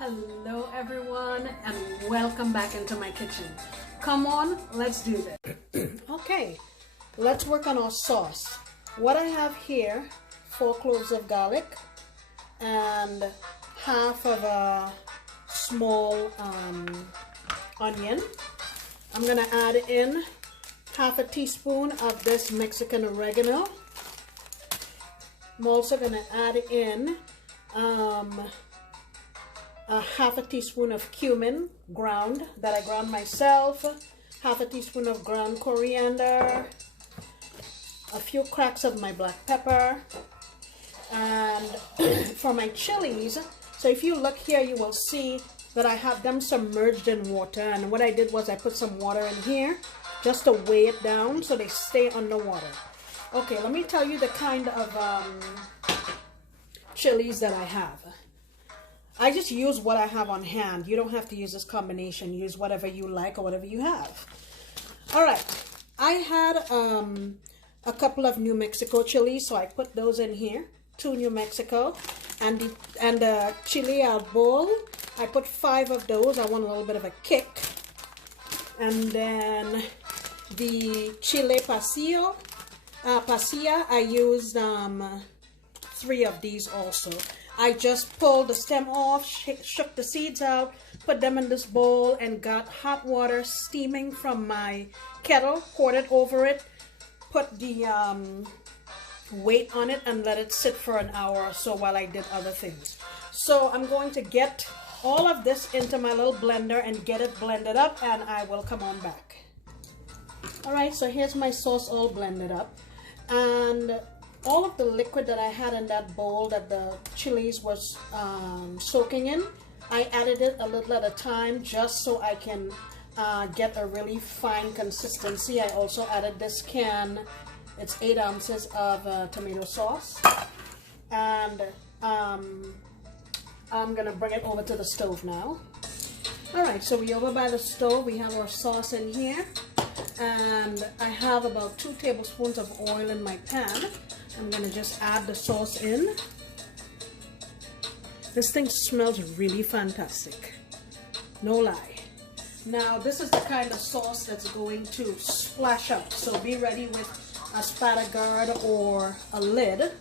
Hello everyone and welcome back into my kitchen. Come on, let's do this. Okay, let's work on our sauce. What I have here, 4 cloves of garlic and half of a small onion. I'm gonna add in half a teaspoon of this Mexican oregano. I'm also gonna add in a half a teaspoon of cumin ground that I ground myself, half a teaspoon of ground coriander, a few cracks of my black pepper, and for my chilies, so if you look here you will see that I have them submerged in water, and what I did was I put some water in here just to weigh it down so they stay underwater. Okay, let me tell you the kind of chilies that I have. I just use what I have on hand. You don't have to use this combination. Use whatever you like or whatever you have. All right. I had a couple of New Mexico chilies, so I put those in here. 2 New Mexico. And the chili al bowl, I put 5 of those. I want a little bit of a kick. And then the chile pasilla, I used 3 of these also. I just pulled the stem off, shook the seeds out, put them in this bowl, and got hot water steaming from my kettle, poured it over it, put the weight on it, and let it sit for an hour or so while I did other things. So I'm going to get all of this into my little blender and get it blended up, and I will come on back. Alright, so here's my sauce all blended up, and all of the liquid that I had in that bowl that the chilies was soaking in, I added it a little at a time just so I can get a really fine consistency. I also added this can, it's 8 ounces of tomato sauce, and I'm gonna bring it over to the stove now. Alright, so we're over by the stove. We have our sauce in here, and I have about 2 tablespoons of oil in my pan. I'm going to just add the sauce in. This thing smells really fantastic. No lie. Now this is the kind of sauce that's going to splash up. So be ready with a spatter guard or a lid.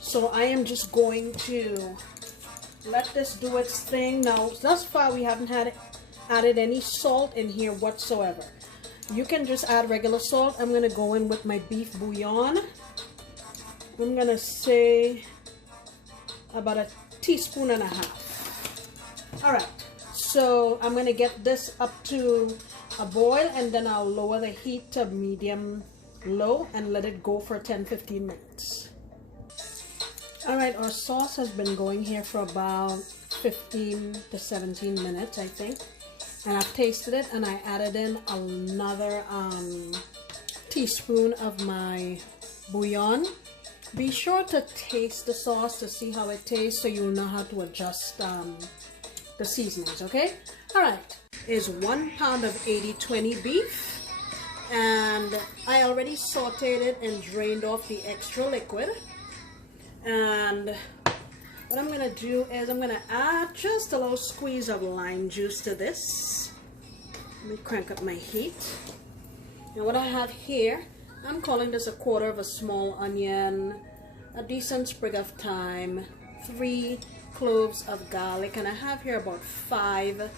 So I am just going to let this do its thing. Now thus far we haven't added any salt in here whatsoever. You can just add regular salt. I'm going to go in with my beef bouillon. I'm going to say about 1.5 teaspoons. Alright, so I'm going to get this up to a boil, and then I'll lower the heat to medium low and let it go for 10-15 minutes. Alright, our sauce has been going here for about 15 to 17 minutes, I think. And I've tasted it, and I added in another teaspoon of my bouillon. Be sure to taste the sauce to see how it tastes so you'll know how to adjust the seasonings, okay? Alright, is 1 pound of 80/20 beef, and I already sauteed it and drained off the extra liquid. And what I'm gonna do is I'm gonna add just a little squeeze of lime juice to this. Let me crank up my heat. And what I have here, I'm calling this 1/4 of a small onion, a decent sprig of thyme, 3 cloves of garlic, and I have here about 5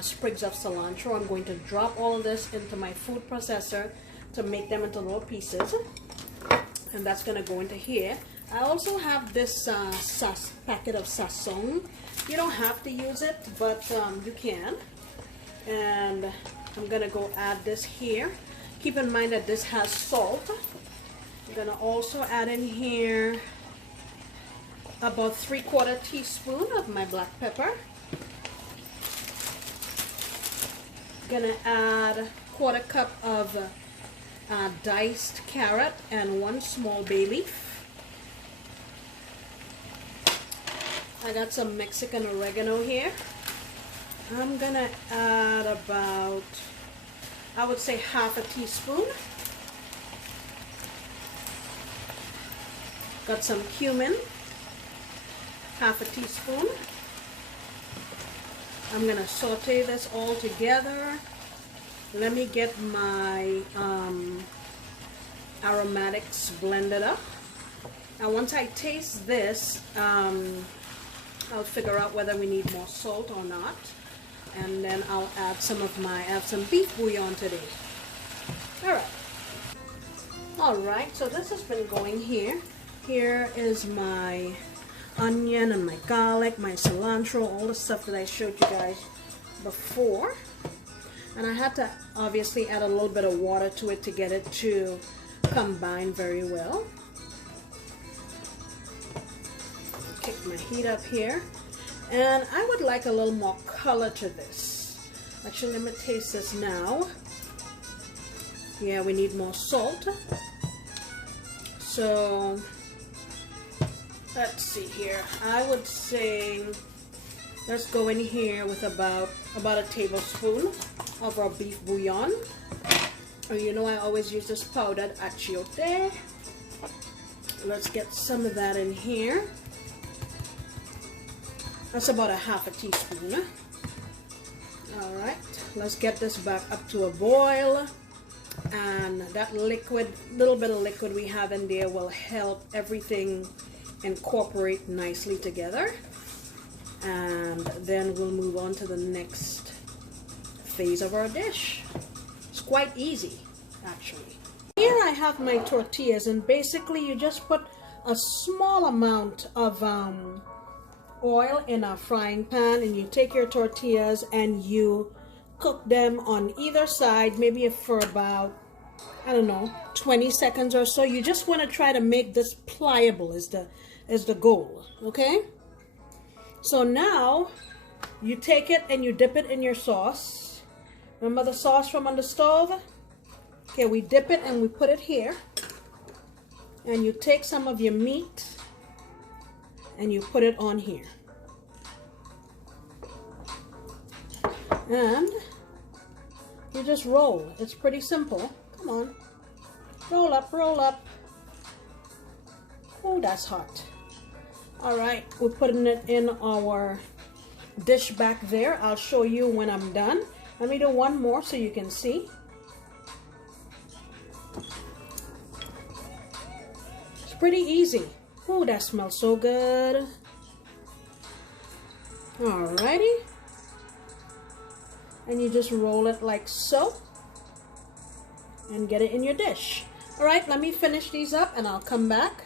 sprigs of cilantro. I'm going to drop all of this into my food processor to make them into little pieces, and that's going to go into here. I also have this packet of sazon. You don't have to use it, but you can. And I'm going to go add this here. Keep in mind that this has salt. I'm going to also add in here about 3/4 teaspoon of my black pepper. I'm going to add 1/4 cup of diced carrot and 1 small bay leaf. I got some Mexican oregano here. I'm going to add about, I would say, 1/2 teaspoon. Got some cumin, 1/2 teaspoon. I'm gonna saute this all together. Let me get my aromatics blended up. Now once I taste this, I'll figure out whether we need more salt or not, and then I'll add some beef bouillon today. Alright, so this has been going here. Here is my onion and my garlic, my cilantro, all the stuff that I showed you guys before. And I had to obviously add a little bit of water to it to get it to combine very well. Kick my heat up here. And I would like a little more color to this. Actually, let me taste this now. Yeah, we need more salt. So let's see here. I would say let's go in here with about a tablespoon of our beef bouillon. You know I always use this powdered achiote. Let's get some of that in here. That's about a half a teaspoon. Alright, let's get this back up to a boil. And that little bit of liquid we have in there will help everything incorporate nicely together. And then we'll move on to the next phase of our dish. It's quite easy, actually. Here I have my tortillas, and basically you just put a small amount of oil in a frying pan, and you take your tortillas and you cook them on either side, maybe for about, I don't know, 20 seconds or so. You just want to try to make this pliable is the goal, okay? So now you take it and you dip it in your sauce. Remember the sauce from on the stove? Okay, we dip it and we put it here. And you take some of your meat and you put it on here. And you just roll. It's pretty simple. Come on. Roll up, roll up. Oh, that's hot. Alright, we're putting it in our dish back there. I'll show you when I'm done. Let me do one more so you can see. It's pretty easy. Oh, that smells so good. Alrighty. And you just roll it like so. And get it in your dish. Alright, let me finish these up and I'll come back.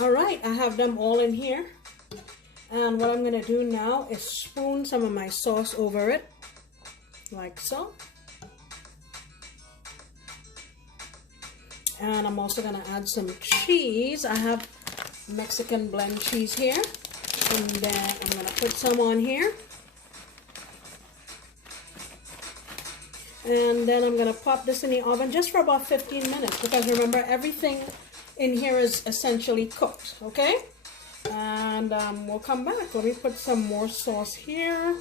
Alright, I have them all in here. And what I'm going to do now is spoon some of my sauce over it. Like so. And I'm also going to add some cheese. I have Mexican blend cheese here. And then I'm going to put some on here. And then I'm going to pop this in the oven just for about 15 minutes. Because remember, everything in here is essentially cooked. Okay? And we'll come back. Let me put some more sauce here.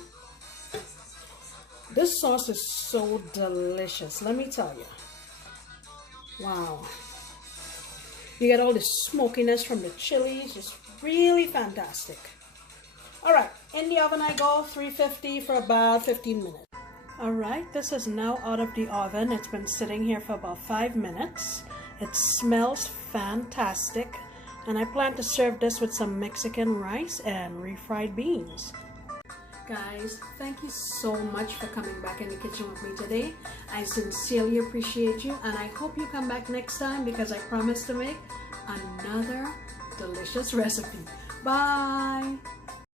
This sauce is so delicious. Let me tell you. Wow. You get all the smokiness from the chilies. Just really fantastic. Alright, in the oven I go, 350 for about 15 minutes. Alright, this is now out of the oven. It's been sitting here for about 5 minutes. It smells fantastic. And I plan to serve this with some Mexican rice and refried beans. Guys, thank you so much for coming back in the kitchen with me today. I sincerely appreciate you, and I hope you come back next time because I promise to make another delicious recipe. Bye!